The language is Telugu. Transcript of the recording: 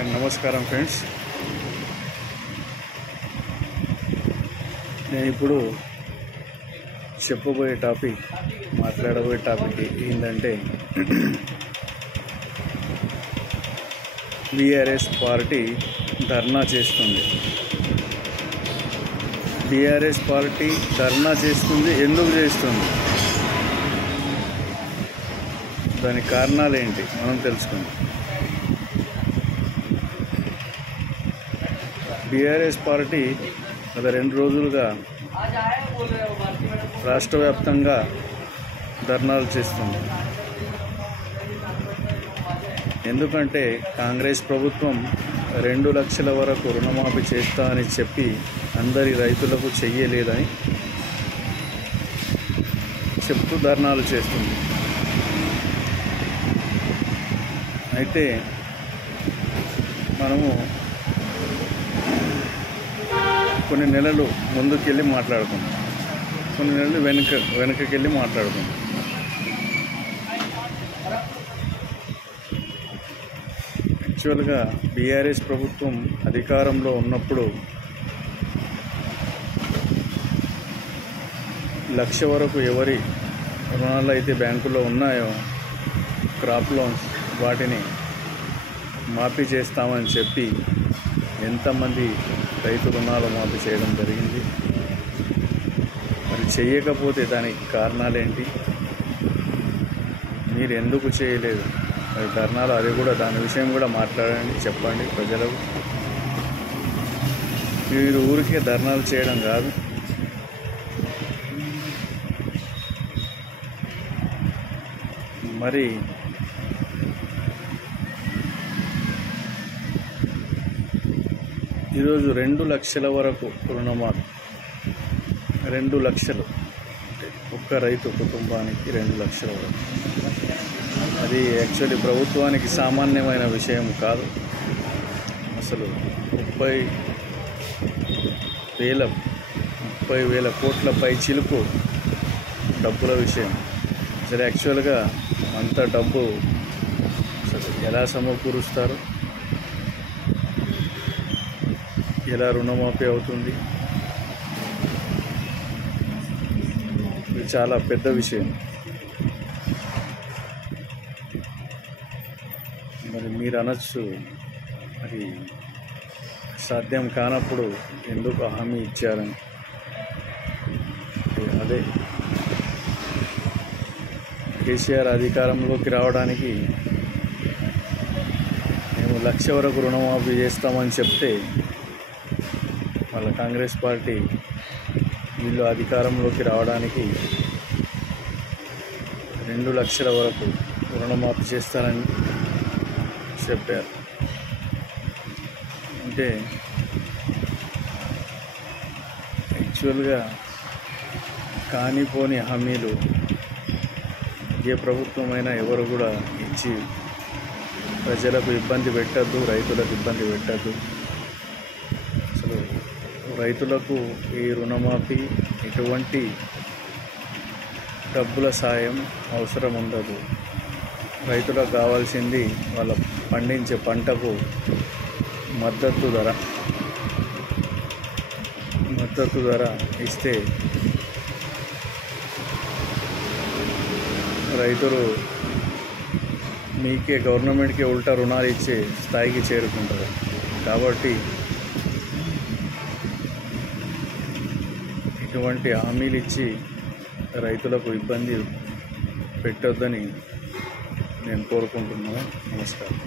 నమస్కారం ఫ్రెండ్స్. నేను ఇప్పుడు మాట్లాడబోయే టాపిక్ ఏంటంటే బీఆర్ఎస్ పార్టీ ధర్నా చేస్తుంది. బీఆర్ఎస్ పార్టీ ధర్నా చేస్తుంది. ఎందుకు చేస్తుంది? దానికి కారణాలు ఏంటి మనం తెలుసుకుందాం. బీఆర్ఎస్ పార్టీ గత 2 రోజులుగా రాష్ట్ర వ్యాప్తంగా ధర్నాలు చేస్తుంది. ఎందుకంటే కాంగ్రెస్ ప్రభుత్వం 2 లక్షల వరకు రుణమాఫీ చేస్తా అని చెప్పి అందరి రైతులకు చెయ్యలేదని చెప్తూ ధర్నాలు చేస్తుంది. అయితే మనము కొన్ని నెలలు ముందుకెళ్ళి మాట్లాడుకుందాం, కొన్ని నెలలు వెనకకెళ్ళి మాట్లాడుకుందాం. యాక్చువల్గా బీఆర్ఎస్ ప్రభుత్వం అధికారంలో ఉన్నప్పుడు 1,00,000 వరకు ఎవరి రుణాలు అయితే బ్యాంకులో ఉన్నాయో క్రాప్ లోన్స్ వాటిని మాఫీ చేస్తామని చెప్పి ఎంతమంది రైతు రుణాలు మాఫీ చేయడం జరిగింది. మరి చేయకపోతే దానికి కారణాలేంటి? మీరు ఎందుకు చేయలేదు? మరి ధర్నాలు అది కూడా దాని విషయం కూడా మాట్లాడండి, చెప్పండి ప్రజలకు. మీరు ఊరికే ధర్నాలు చేయడం కాదు, మరి ఈరోజు 2 లక్షల వరకు రుణమాఫీ. 2 లక్షలు అంటే ఒక్క రైతు కుటుంబానికి 2 లక్షల వరకు. అది యాక్చువల్లీ ప్రభుత్వానికి సామాన్యమైన విషయం కాదు. అసలు 30,000 కోట్ల పై చిలుకు డబ్బుల విషయం. అసలు యాక్చువల్గా అంత డబ్బు అసలు ఎలా సమకూరుస్తారు? ఎలా రుణమాఫీ అవుతుంది? ఇది చాలా పెద్ద విషయం. మరి మీరు అనొచ్చు, మరి సాధ్యం కానప్పుడు ఎందుకు హామీ ఇచ్చారని. అదే కేసీఆర్ అధికారంలోకి రావడానికి మేము 1,00,000 వరకు రుణమాఫీ చేస్తామని చెప్తే వాళ్ళ కాంగ్రెస్ పార్టీ వీళ్ళు అధికారంలోకి రావడానికి 2 లక్షల వరకు రుణమాఫీ చేస్తానని చెప్పారు. అంటే యాక్చువల్గా కానిపోని హామీలు ఏ ప్రభుత్వమైనా ఎవరు కూడా ఇచ్చి ప్రజలకు ఇబ్బంది పెట్టద్దు, రైతులకు ఇబ్బంది పెట్టద్దు. అసలు రైతులకు ఈ రుణమాఫీ ఎటువంటి డబ్బుల సాయం అవసరం ఉండదు. రైతులకు కావాల్సింది వాళ్ళ పండించే పంటకు మద్దతు ధర ఇస్తే రైతులు మీకే గవర్నమెంట్కే ఉల్టా రుణాలు ఇచ్చే స్థాయికి చేరుకుంటారు. కాబట్టి ఇటువంటి హామీలు ఇచ్చి రైతులకు ఇబ్బంది పెట్టొద్దని నేను కోరుకుంటున్నాను. నమస్కారం.